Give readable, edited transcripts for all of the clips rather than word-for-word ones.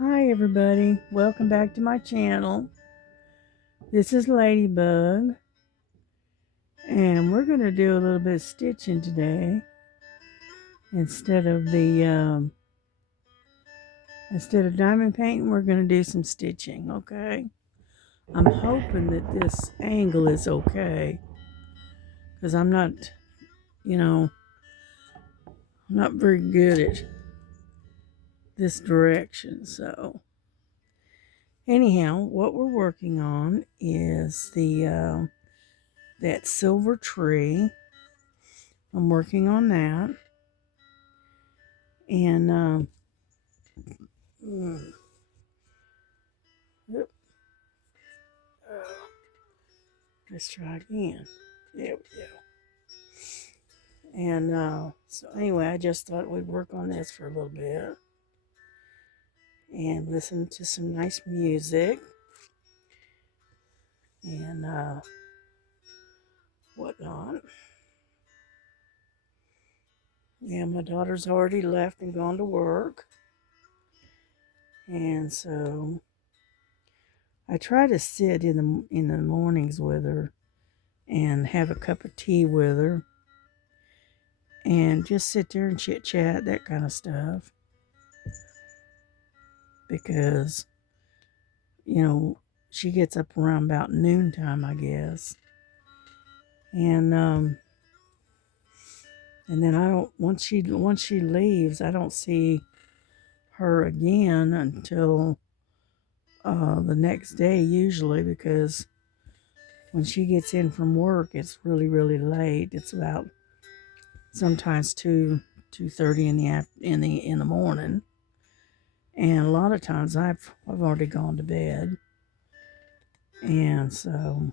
Hi everybody, welcome back to my channel. This is Ladybug, and we're going to do a little bit of stitching today instead of diamond painting. We're going to do some stitching. Okay, I'm hoping that this angle is okay because I'm not, I'm not very good at this direction. So anyhow, what we're working on is the that silver tree. I'm working on that. And mm, yep, let's try again. There we go. And so anyway, I just thought we'd work on this for a little bit and listen to some nice music and whatnot. Yeah, my daughter's already left and gone to work, and so I try to sit in the mornings with her and have a cup of tea with her and just sit there and chit chat, that kind of stuff. Because, she gets up around about noontime, I guess. And then I don't, once she leaves, I don't see her again until the next day usually, because when she gets in from work, it's really, really late. It's about sometimes 2:30 in the morning. And a lot of times I've already gone to bed. And so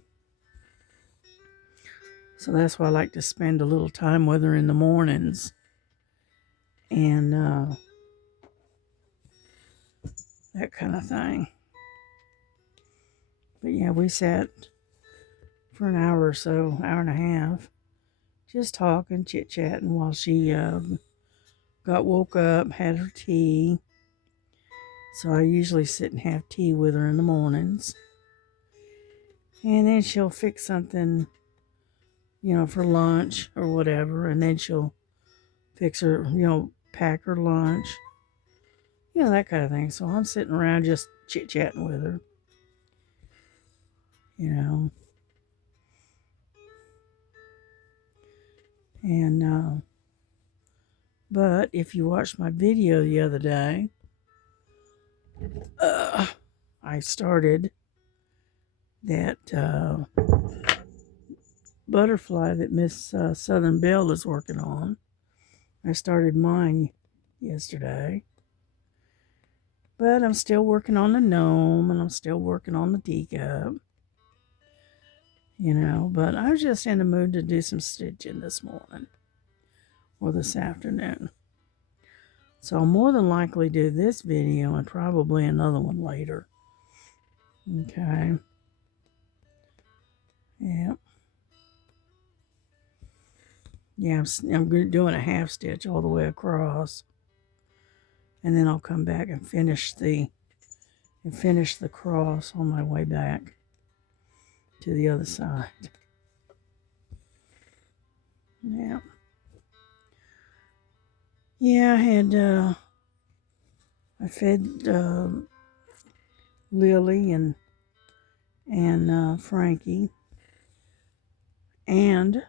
that's why I like to spend a little time with her in the mornings. And that kind of thing. But yeah, we sat for an hour or so, hour and a half, just talking, chit-chatting while she woke up, had her tea. So I usually sit and have tea with her in the mornings. And then she'll fix something, for lunch or whatever. And then she'll fix her, pack her lunch. That kind of thing. So I'm sitting around just chit-chatting with her. And but if you watched my video the other day, I started that butterfly that Miss Southern Belle is working on. I started mine yesterday. But I'm still working on the gnome, and I'm still working on the teacup. But I was just in the mood to do some stitching this morning or this afternoon. So I'll more than likely do this video and probably another one later. Okay. Yep. Yeah, I'm doing a half stitch all the way across. And then I'll come back and finish the cross on my way back to the other side. Yeah. Yeah, I fed Lily and Frankie, and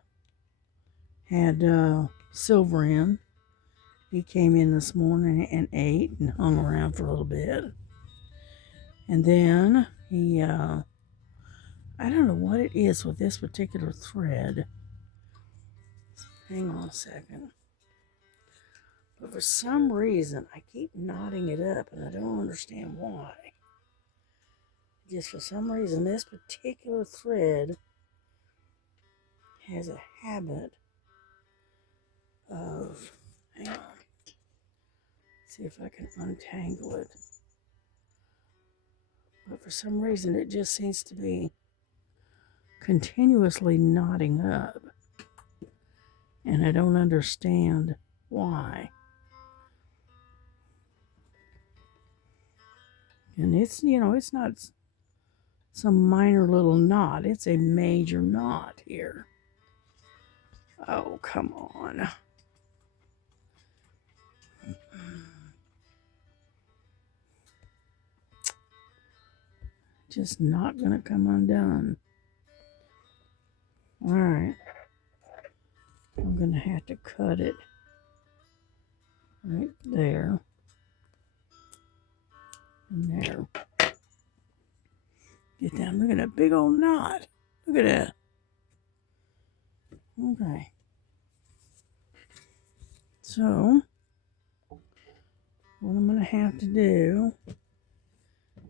had Silver in. He came in this morning and ate and hung around for a little bit. And then he, I don't know what it is with this particular thread. Hang on a second. But for some reason, I keep knotting it up, and I don't understand why. Just for some reason, this particular thread has a habit of, hang on, see if I can untangle it. But for some reason, it just seems to be continuously knotting up. And I don't understand why. And it's, it's not some minor little knot. It's a major knot here. Oh, come on. Just not going to come undone. All right. I'm going to have to cut it right there and there. Get down. Look at that big old knot. Look at that. Okay. So, what I'm going to have to do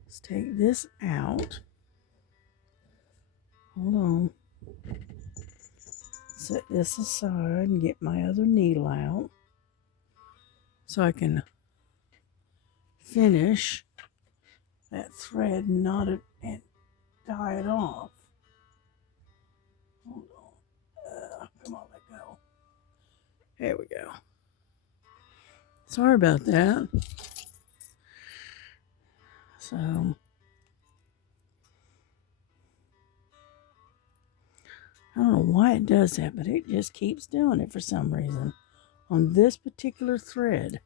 is take this out. Hold on. Set this aside and get my other needle out so I can finish that thread, knot it, and tie it off. Hold on. Come on, let go. There we go. Sorry about that. So, I don't know why it does that, but it just keeps doing it for some reason on this particular thread.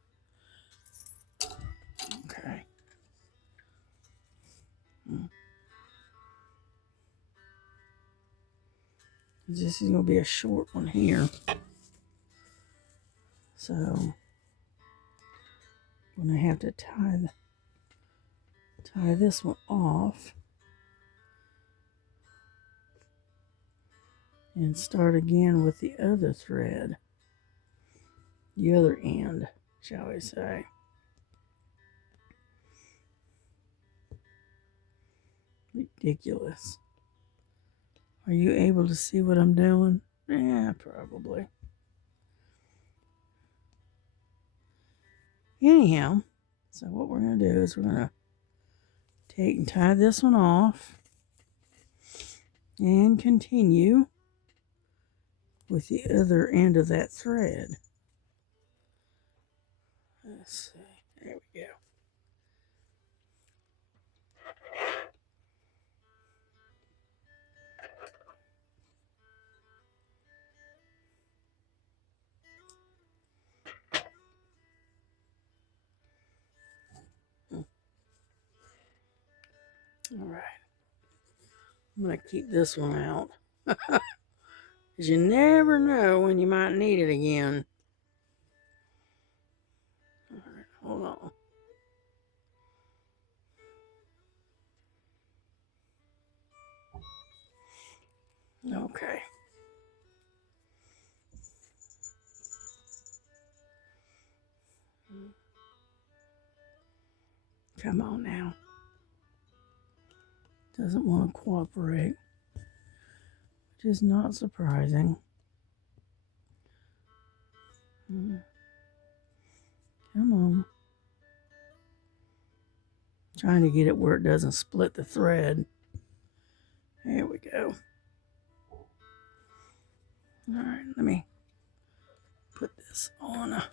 Okay. This is going to be a short one here. So, I'm going to have to tie this one off and start again with the other thread, the other end, shall we say. Ridiculous. Are you able to see what I'm doing? Yeah, probably. Anyhow, so what we're going to do is we're going to take and tie this one off and continue with the other end of that thread. Let's see. There we go. All right. I'm going to keep this one out. Because you never know when you might need it again. All right, hold on. Okay. Come on now. Doesn't want to cooperate, which is not surprising. Come on. Trying to get it where it doesn't split the thread. There we go. All right, let me put this on a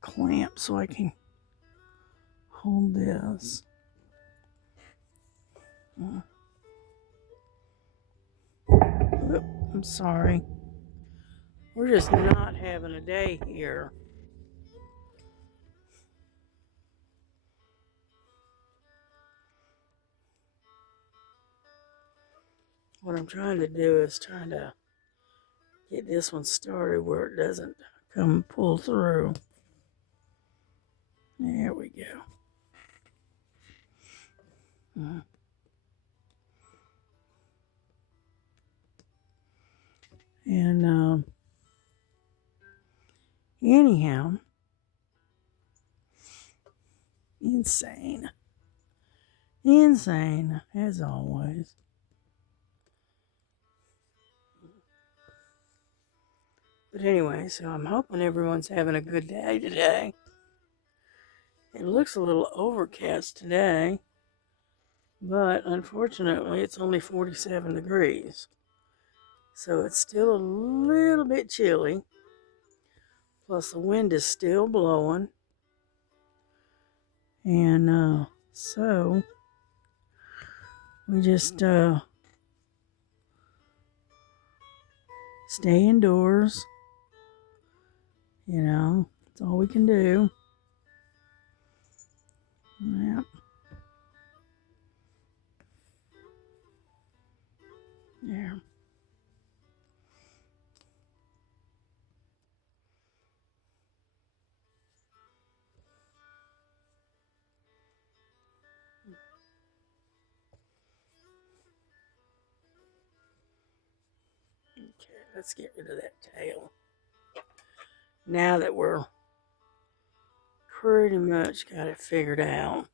clamp so I can hold this. I'm sorry. We're just not having a day here. What I'm trying to do is trying to get this one started where it doesn't come pull through. There we go. And anyhow, insane as always. But anyway, so I'm hoping everyone's having a good day today. It looks a little overcast today, but unfortunately it's only 47 degrees. So it's still a little bit chilly. Plus the wind is still blowing. And so we just stay indoors. That's all we can do. Yeah. Yeah. Okay, let's get rid of that tail. Now that we're pretty much got it figured out.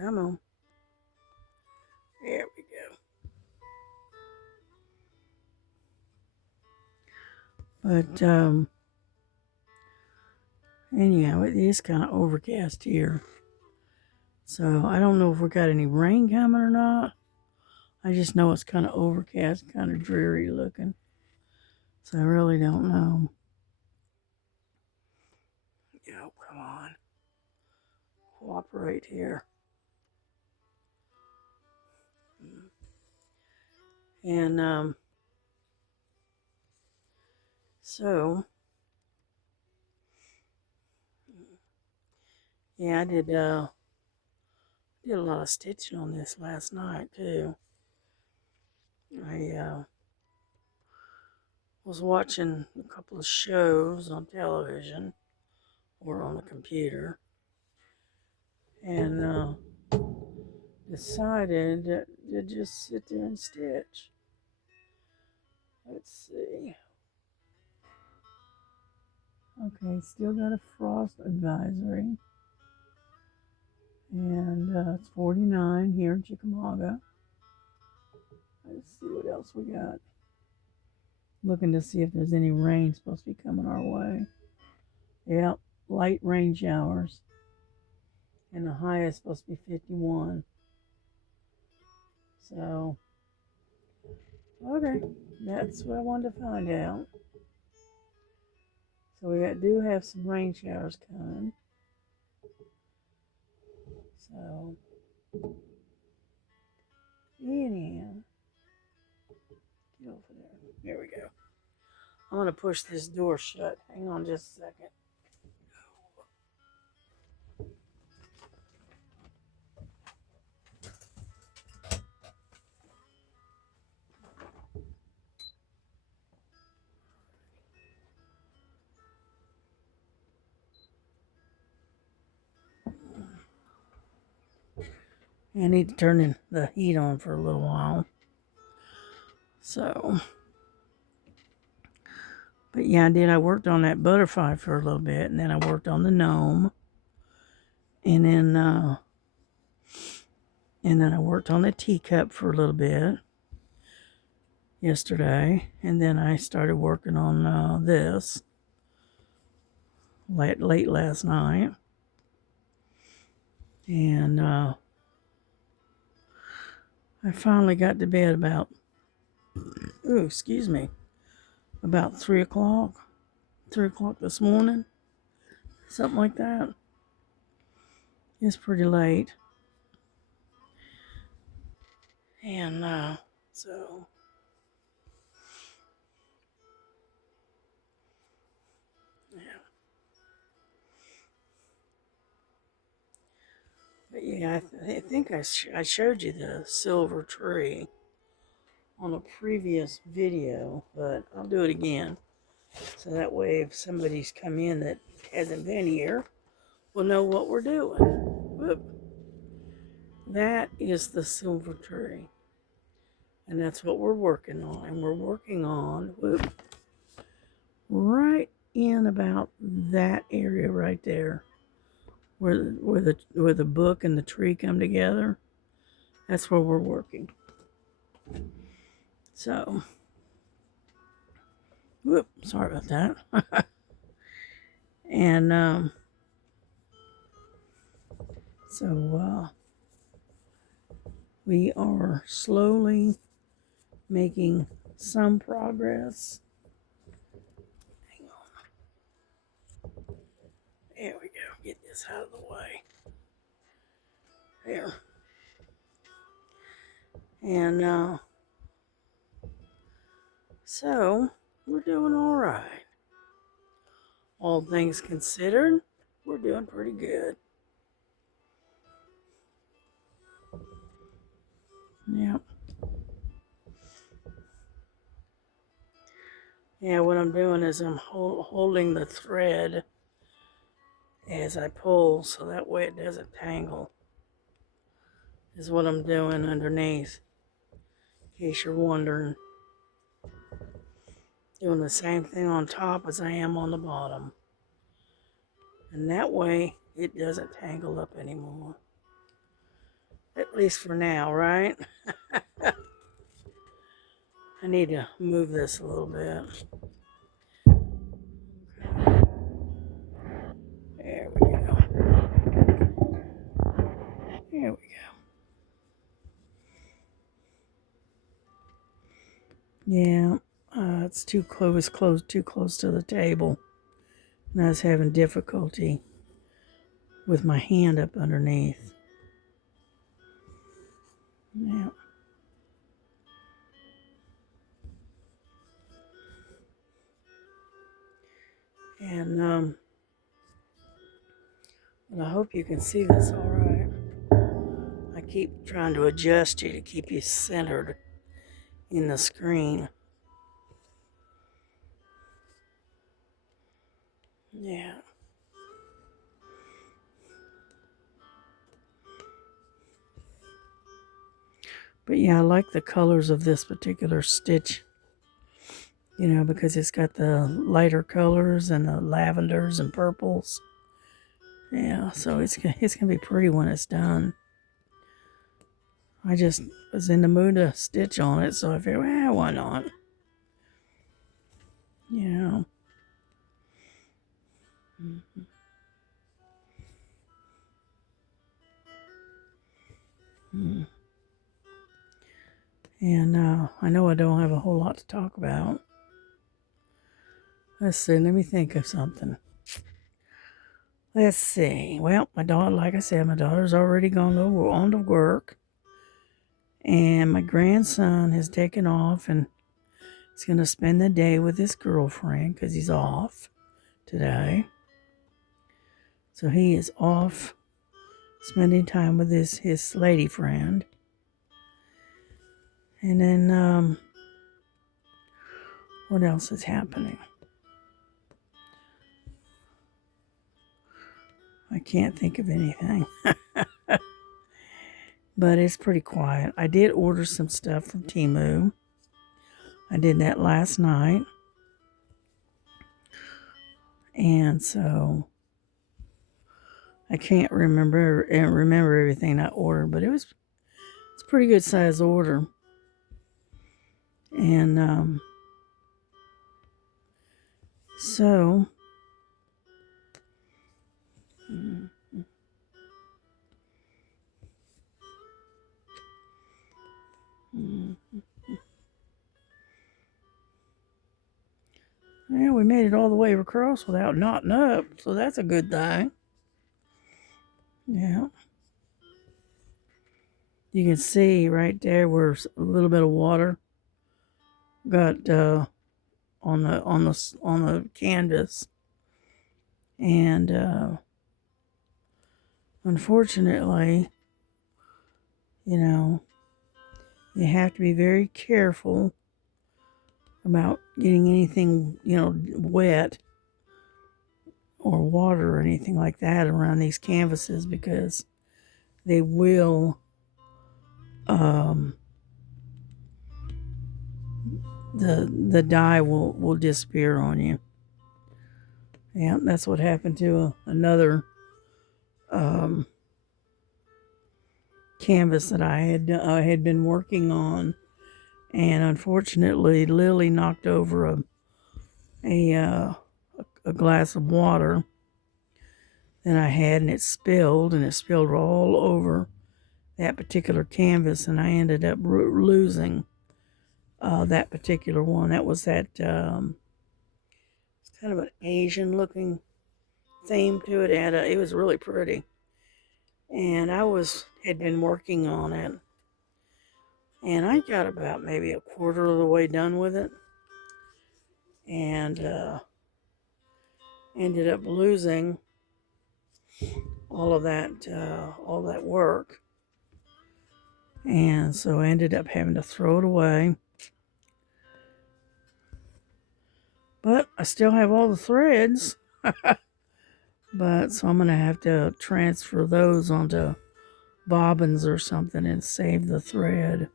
Come on. There we go. But anyhow, it is kind of overcast here. So I don't know if we got any rain coming or not. I just know it's kind of overcast, kind of dreary looking. So I really don't know. Yo, come on. Cooperate here. And so yeah, I did a lot of stitching on this last night too. I was watching a couple of shows on television or on the computer, and decided to just sit there and stitch. Let's see. Okay, still got a frost advisory. And it's 49 here in Chickamauga. Let's see what else we got. Looking to see if there's any rain supposed to be coming our way. Yep, light rain showers. And the high is supposed to be 51. So, okay, that's what I wanted to find out. So we do have some rain showers coming. So, anyhow, get over there. There we go. I'm going to push this door shut. Hang on just a second. I need to turn the heat on for a little while. So, but yeah, I did. I worked on that butterfly for a little bit, and then I worked on the gnome, and then I worked on the teacup for a little bit yesterday, and then I started working on this late last night, and I finally got to bed about about 3 o'clock this morning, something like that. It's pretty late. And so, yeah. But yeah, I think I showed you the silver tree on a previous video, but I'll do it again. So that way, if somebody's come in that hasn't been here, we'll know what we're doing. Whoop. That is the silver tree. And that's what we're working on. And we're working on right in about that area right there, where the book and the tree come together. That's where we're working. So, sorry about that. And so we are slowly making some progress. Hang on. There we go. Get this out of the way. There. And so we're doing all right. All things considered, we're doing pretty good. Yep. Yeah, what I'm doing is I'm holding the thread as I pull so that way it doesn't tangle. Is what I'm doing underneath, in case you're wondering. Doing the same thing on top as I am on the bottom. And that way it doesn't tangle up anymore. At least for now, right? I need to move this a little bit. There we go. There we go. Yeah, it's too close to the table. And I was having difficulty with my hand up underneath. Yeah. And I hope you can see this all right. I keep trying to adjust you to keep you centered in the screen. Yeah. But yeah, I like the colors of this particular stitch, you know, because it's got the lighter colors and the lavenders and purples. Yeah, so it's going to be pretty when it's done. I just was in the mood to stitch on it, so I figured, well, why not? You know. Mm-hmm. Mm. And I know I don't have a whole lot to talk about. Let's see, let me think of something. Let's see. Well, my daughter, like I said, my daughter's already gone on to work. And my grandson has taken off and he's going to spend the day with his girlfriend because he's off today. So he is off spending time with his lady friend. And then, what else is happening? I can't think of anything. But it's pretty quiet. I did order some stuff from Temu. I did that last night. And so I can't remember everything I ordered, but it's a pretty good size order. And so yeah, we made it all the way across without knotting up, so that's a good thing. Yeah. You can see right there where a little bit of water got on the canvas, and unfortunately, you know, you have to be very careful about getting anything, you know, wet or water or anything like that around these canvases because they will the dye will disappear on you. Yeah, that's what happened to another canvas that I had been working on, and unfortunately Lily knocked over a glass of water that I had, and it spilled all over that particular canvas, and I ended up losing that particular one. That was that, it's kind of an Asian looking theme to it. It was really pretty. And had been working on it. And I got about maybe a quarter of the way done with it. And ended up losing all that work. And so I ended up having to throw it away. But I still have all the threads. But so I'm going to have to transfer those onto bobbins or something and save the thread.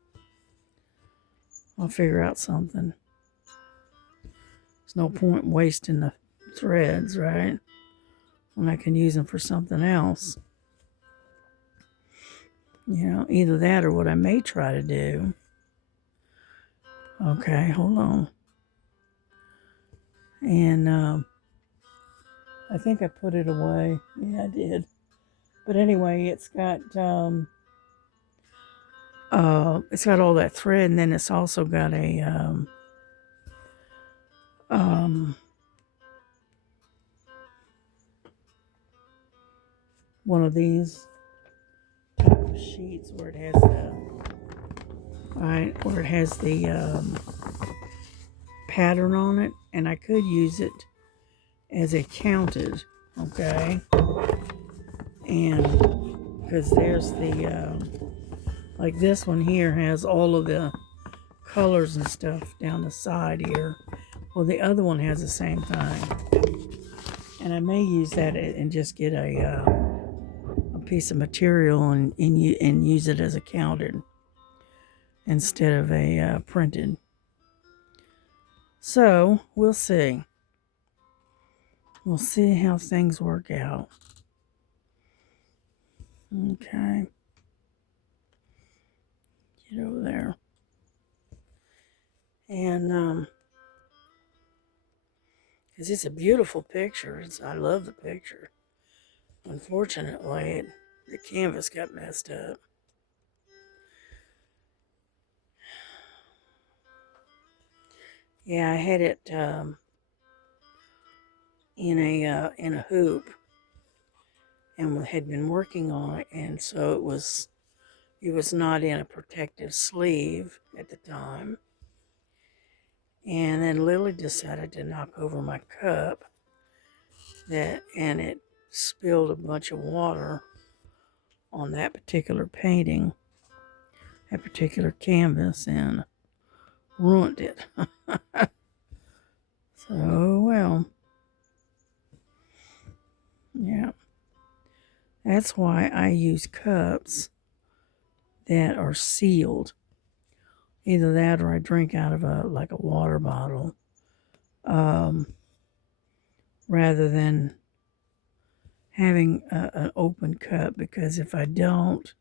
I'll figure out something. There's no point wasting the threads, right? When I can use them for something else. You know, either that or what I may try to do. Okay, hold on. And I think I put it away. Yeah, I did. But anyway, it's got all that thread, and then it's also got a one of these type of sheets where it has the pattern on it, and I could use it as a counted, okay? And because there's like this one here has all of the colors and stuff down the side here. Well, the other one has the same thing. And I may use that and just get a piece of material and use it as a counted instead of a printed. So we'll see. We'll see how things work out. Okay. Get over there. And because it's a beautiful picture. I love the picture. Unfortunately, the canvas got messed up. Yeah, I had it in a hoop, and had been working on it, and so it was not in a protective sleeve at the time. And then Lily decided to knock over my cup, and it spilled a bunch of water on that particular painting, that particular canvas, and ruined it. So, well, yeah. That's why I use cups that are sealed. Either that or I drink out of a water bottle, rather than having an open cup, because if I don't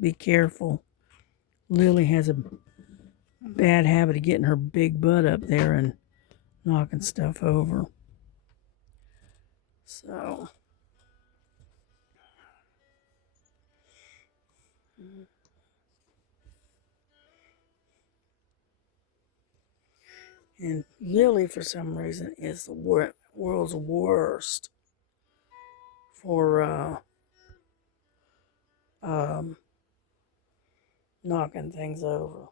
be careful, Lily has a bad habit of getting her big butt up there and knocking stuff over. So, and Lily, for some reason, is the world's worst for knocking things over.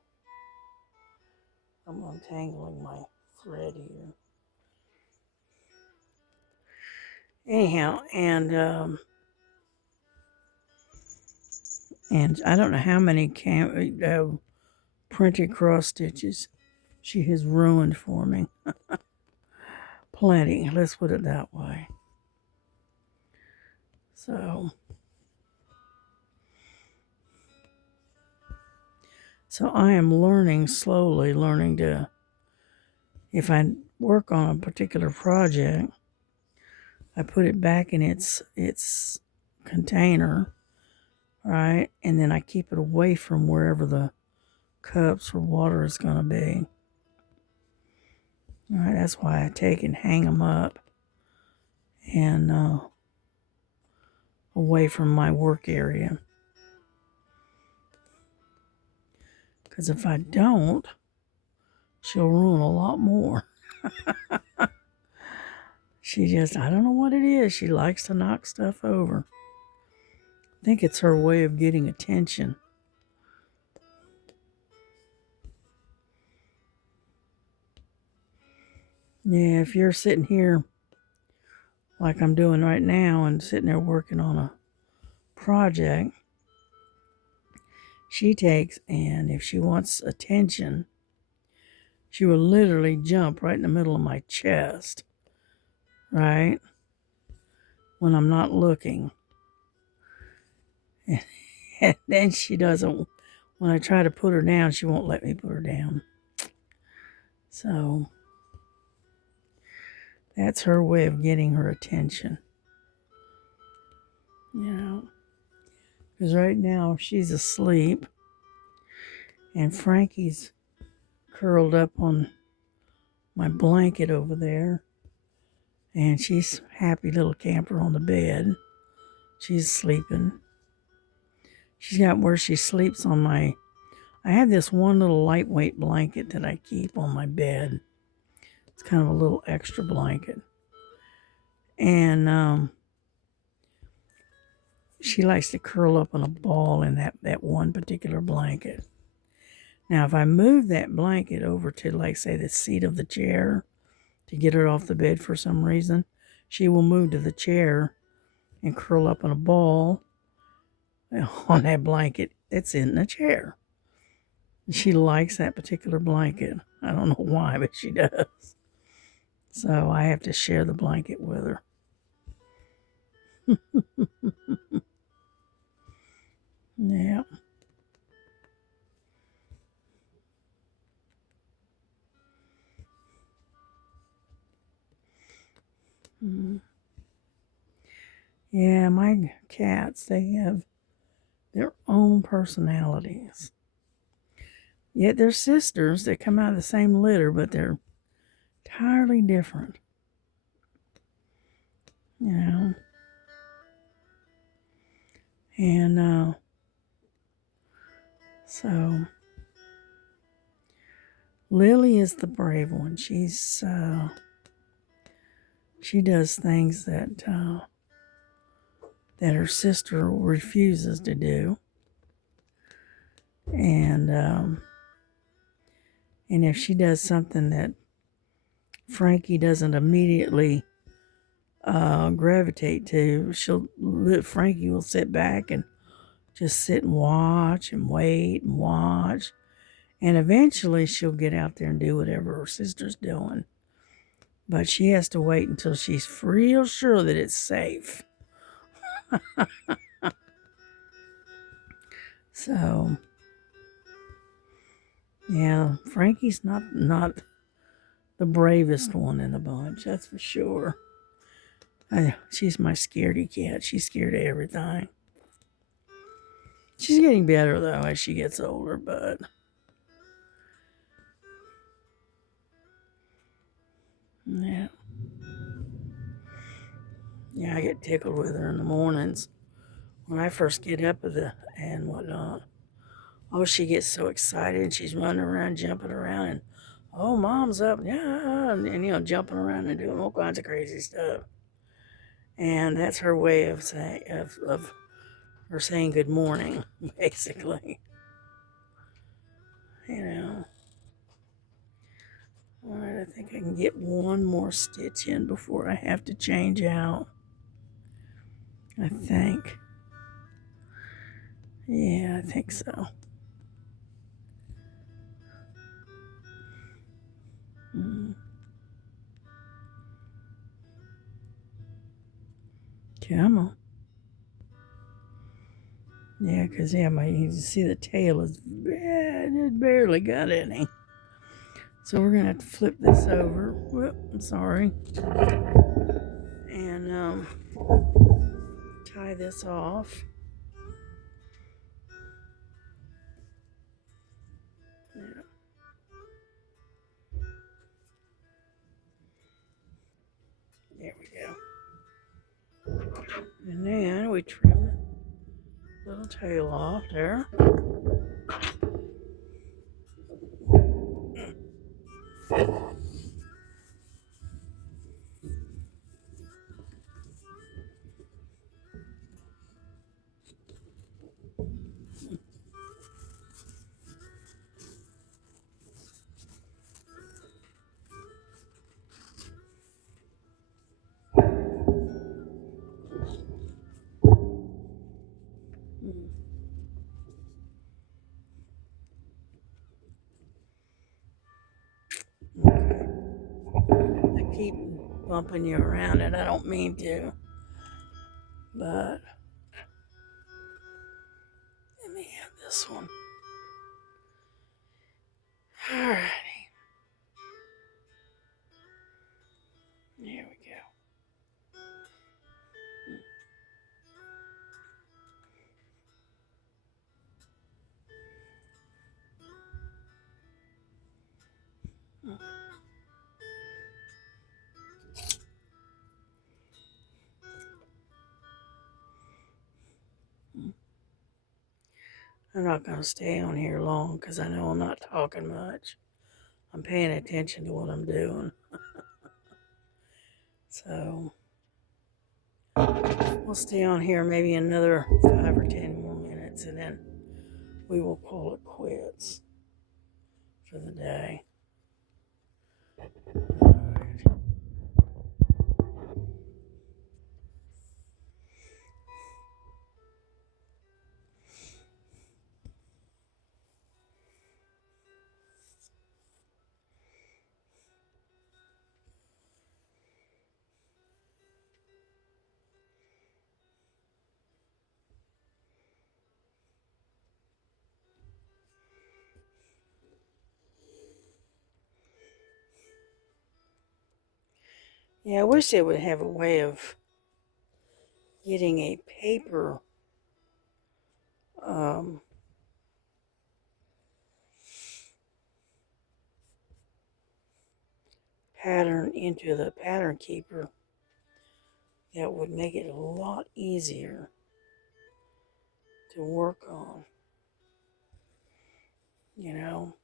I'm untangling my thread here. Anyhow, and I don't know how many printed cross stitches she has ruined for me. Plenty, let's put it that way. So I am slowly learning to, if I work on a particular project, I put it back in its container, right? And then I keep it away from wherever the cups or water is going to be. All right, that's why I take and hang them up and away from my work area. Because if I don't, she'll ruin a lot more. I don't know what it is. She likes to knock stuff over. I think it's her way of getting attention. Yeah, if you're sitting here like I'm doing right now and sitting there working on a project, she takes, and if she wants attention, she will literally jump right in the middle of my chest, right? When I'm not looking. And then she doesn't, when I try to put her down, she won't let me put her down. So that's her way of getting her attention. You know, because right now she's asleep and Frankie's curled up on my blanket over there, and she's happy little camper on the bed. She's sleeping. She's got where she sleeps on I have this one little lightweight blanket that I keep on my bed. It's kind of a little extra blanket. And she likes to curl up in a ball in that one particular blanket. Now, if I move that blanket over to, like, say, the seat of the chair to get her off the bed for some reason, she will move to the chair and curl up in a ball on that blanket that's in the chair. She likes that particular blanket. I don't know why, but she does. So I have to share the blanket with her. Yeah. Yeah, my cats, they have their own personalities. Yet they're sisters that come out of the same litter, but they're entirely different. You know? And so Lily is the brave one. She does things that her sister refuses to do. And if she does something that Frankie doesn't immediately gravitate to, Frankie will sit back and just sit and watch and wait and watch. And eventually she'll get out there and do whatever her sister's doing. But she has to wait until she's real sure that it's safe. So, yeah, Frankie's not the bravest one in the bunch, that's for sure. She's my scaredy cat. She's scared of everything. She's getting better, though, as she gets older, but... Yeah. Yeah, I get tickled with her in the mornings. When I first get up and whatnot. Oh, she gets so excited and she's running around, jumping around, and oh, mom's up, yeah, and jumping around and doing all kinds of crazy stuff. And that's her way of saying her saying good morning, basically. All right, I think I can get one more stitch in before I have to change out. I think. Yeah, I think so. Come on. Yeah, because you can see the tail is it barely got any. So we're going to have to flip this over. Whoop, I'm sorry. And tie this off. Yeah. There we go. And then we trim the little tail off there. I keep bumping you around and I don't mean to, but let me have this one. Alrighty. There we go. I'm not going to stay on here long because I know I'm not talking much. I'm paying attention to what I'm doing. So we'll stay on here maybe another 5 or 10 more minutes and then we will call it quits for the day. Yeah, I wish they would have a way of getting a paper pattern into the pattern keeper that would make it a lot easier to work on. You know,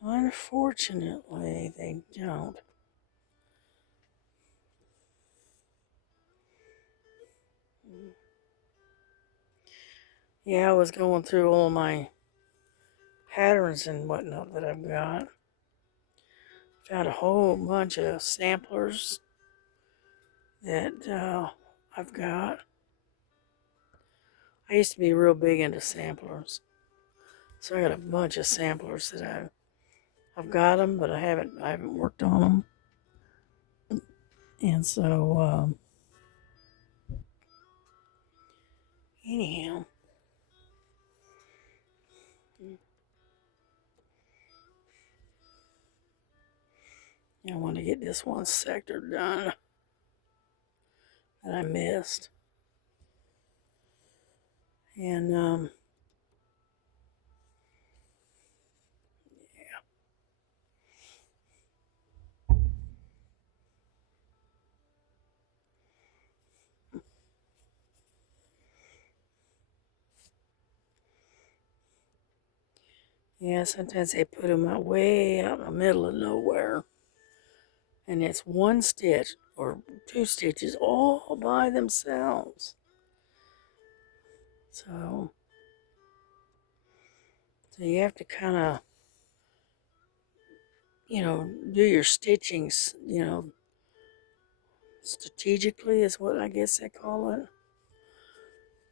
unfortunately, they don't. Yeah, I was going through all my patterns and whatnot that I've got. Found a whole bunch of samplers that I've got. I used to be real big into samplers, so I got a bunch of samplers that I've got them, but I haven't worked on them, and so anyhow. I want to get this one sector done that I missed. And, yeah, sometimes they put them out way out in the middle of nowhere. And it's one stitch or 2 stitches all by themselves. So you have to kind of, do your stitchings, strategically is what I guess they call it,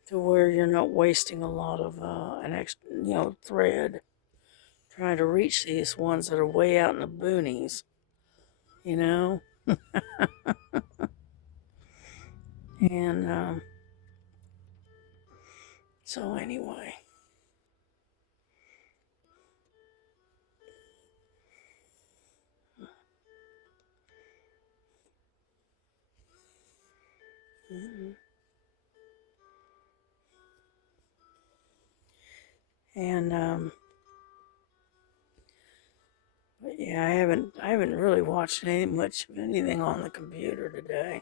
to where you're not wasting a lot of an extra, thread trying to reach these ones that are way out in the boonies, you know. And so anyway. And but yeah, I haven't really watched much of anything on the computer today.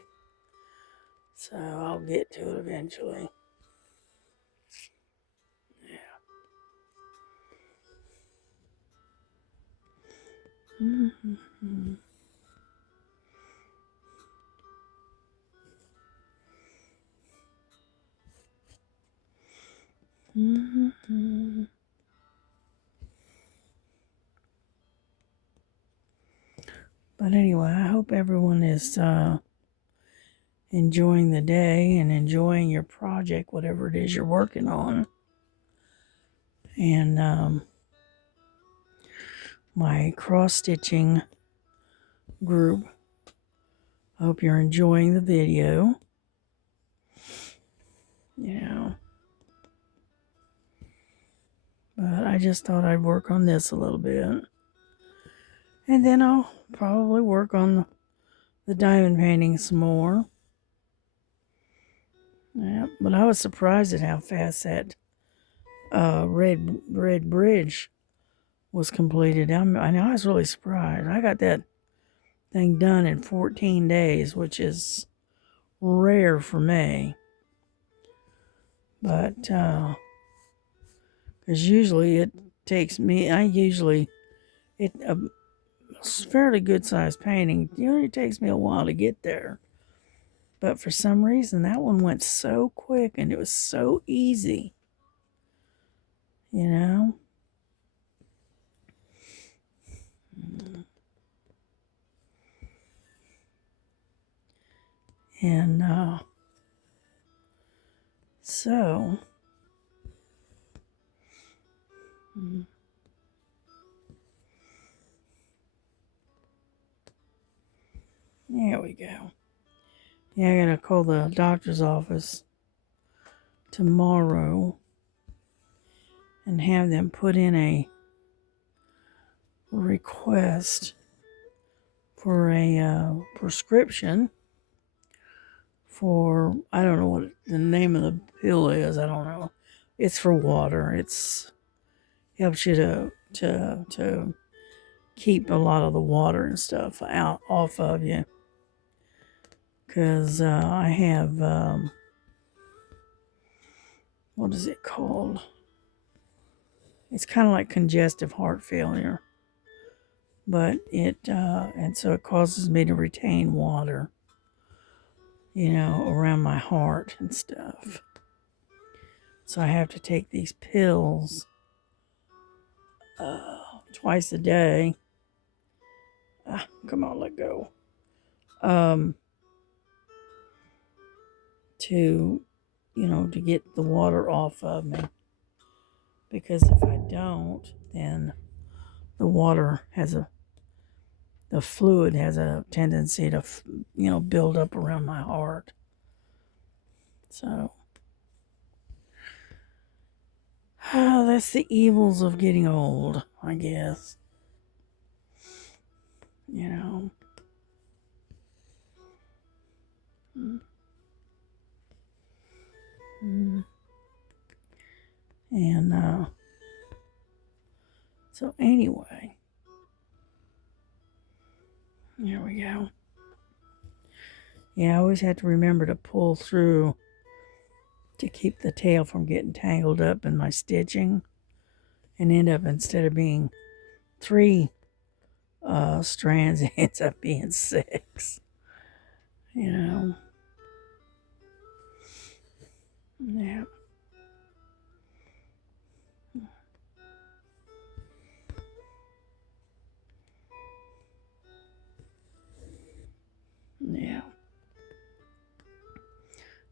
So I'll get to it eventually. Yeah. Mm-hmm. Mm-hmm. But anyway, I hope everyone is enjoying the day and enjoying your project, whatever it is you're working on. And my cross stitching group, I hope you're enjoying the video. But I just thought I'd work on this a little bit. And then I'll probably work on the diamond painting some more. Yeah, but I was surprised at how fast that red bridge was completed. I know I was really surprised. I got that thing done in 14 days, which is rare for me. But because usually it takes me, it's a fairly good sized painting. It takes me a while to get there. But for some reason, that one went so quick and it was so easy. You know? And so, there we go. Yeah, I gotta call the doctor's office tomorrow and have them put in a request for a prescription for, I don't know what the name of the pill is. I don't know. It's for water. It's helps you to keep a lot of the water and stuff off of you. Because I have what is it called? It's kind of like congestive heart failure, but and so it causes me to retain water, around my heart and stuff. So I have to take these pills twice a day. Come on, let go. To to get the water off of me, because if I don't, then the fluid has a tendency to build up around my heart. So that's the evils of getting old, I guess. Mm. And so anyway, there we go. Yeah, I always have to remember to pull through to keep the tail from getting tangled up in my stitching and end up, instead of being 3 strands, it ends up being 6. Yeah. Yeah.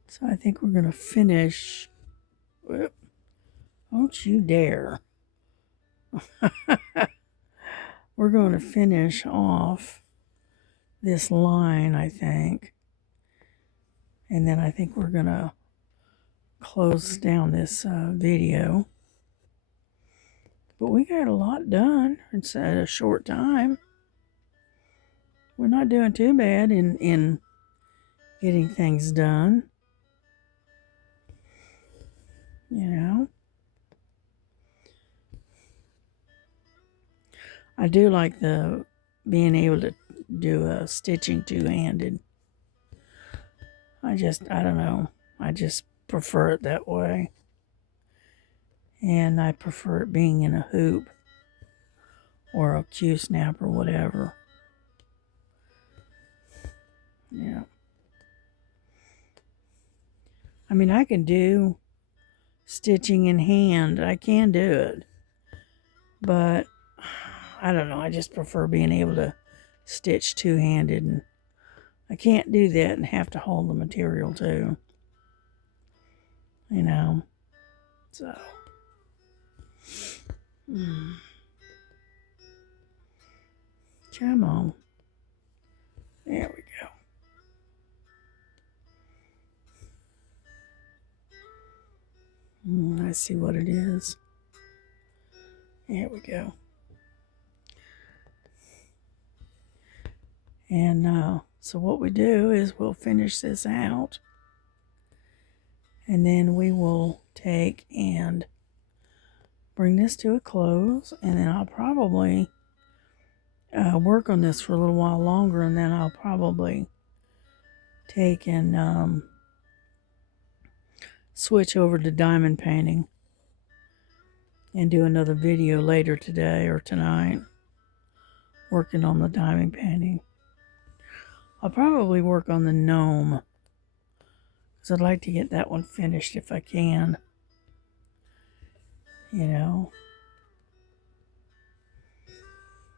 So I think we're going to finish. Whoop. Don't you dare. We're going to finish off this line, I think. And then I think we're going to close down this video. But we got a lot done in a short time. We're not doing too bad in getting things done. I do like the being able to do a stitching two-handed. I don't know. I just prefer it that way. And I prefer it being in a hoop or a Q-snap or whatever. Yeah. I mean, I can do stitching in hand. I can do it. But I don't know. I just prefer being able to stitch two-handed. And I can't do that and have to hold the material too. You know. So. Come on. There we go. Let's see what it is. There we go. And so what we do is we'll finish this out. And then we will take and bring this to a close. And then I'll probably work on this for a little while longer. And then I'll probably take and switch over to diamond painting. And do another video later today or tonight. Working on the diamond painting. I'll probably work on the gnome. Because I'd like to get that one finished if I can. You know.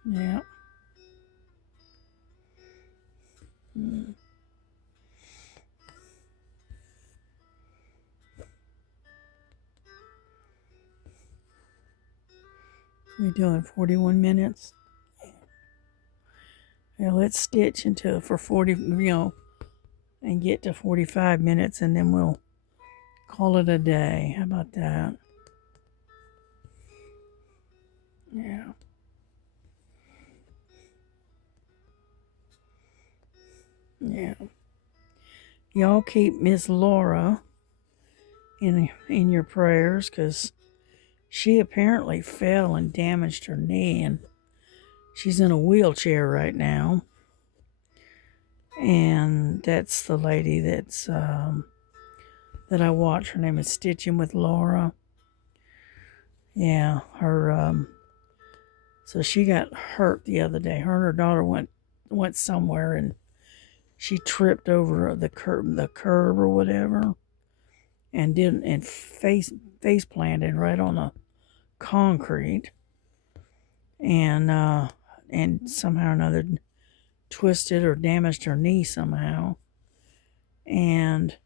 Yeah. We're doing 41 minutes. Yeah, let's stitch until for 40, and get to 45 minutes, and then we'll call it a day. How about that? Yeah. Yeah. Y'all keep Miss Laura in your prayers, because she apparently fell and damaged her knee, and she's in a wheelchair right now. And that's the lady that's that I watch. Her name is Stitching with Laura. Yeah, her so she got hurt the other day. Her and her daughter went somewhere, and she tripped over the curb or whatever, and face planted right on the concrete, and somehow or another twisted or damaged her knee somehow. And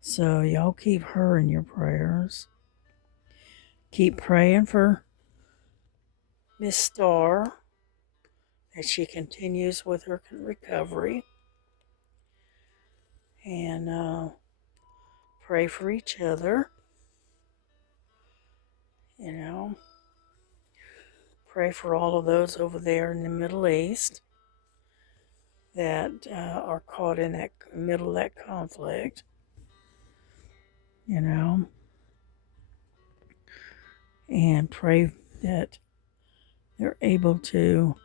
so y'all keep her in your prayers. Keep praying for Miss Star, that she continues with her recovery. And pray for each other. You know, pray for all of those over there in the Middle East that are caught in that middle of that conflict. You know, and pray that they're able to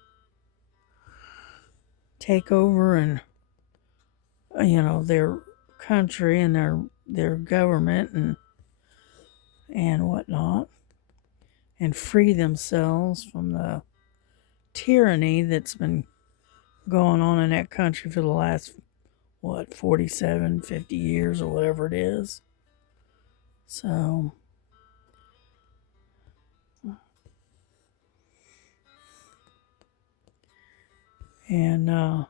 take over and their country and their government and whatnot, and free themselves from the tyranny that's been going on in that country for the last 47, 50 years or whatever it is. So and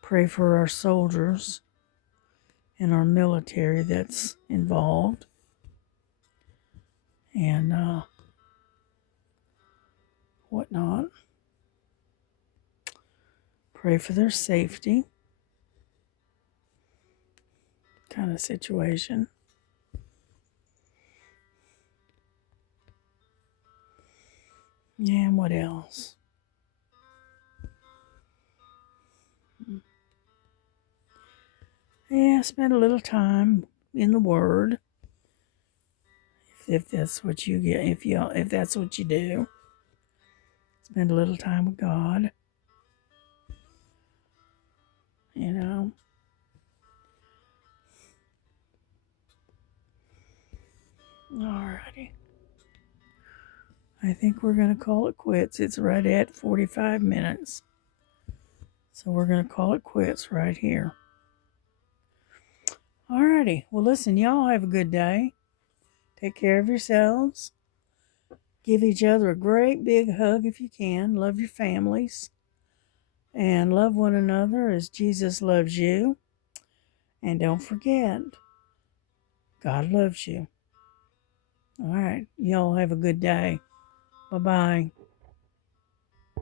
pray for our soldiers and our military that's involved, and whatnot. Pray for their safety kind of situation. Yeah, and what else? Yeah, spend a little time in the Word. If that's what you get, if that's what you do, spend a little time with God. You know. Alrighty. I think we're going to call it quits. It's right at 45 minutes. So we're going to call it quits right here. Alrighty. Well, listen, y'all have a good day. Take care of yourselves. Give each other a great big hug if you can. Love your families. And love one another as Jesus loves you. And don't forget, God loves you. All right. Y'all have a good day. Bye-bye.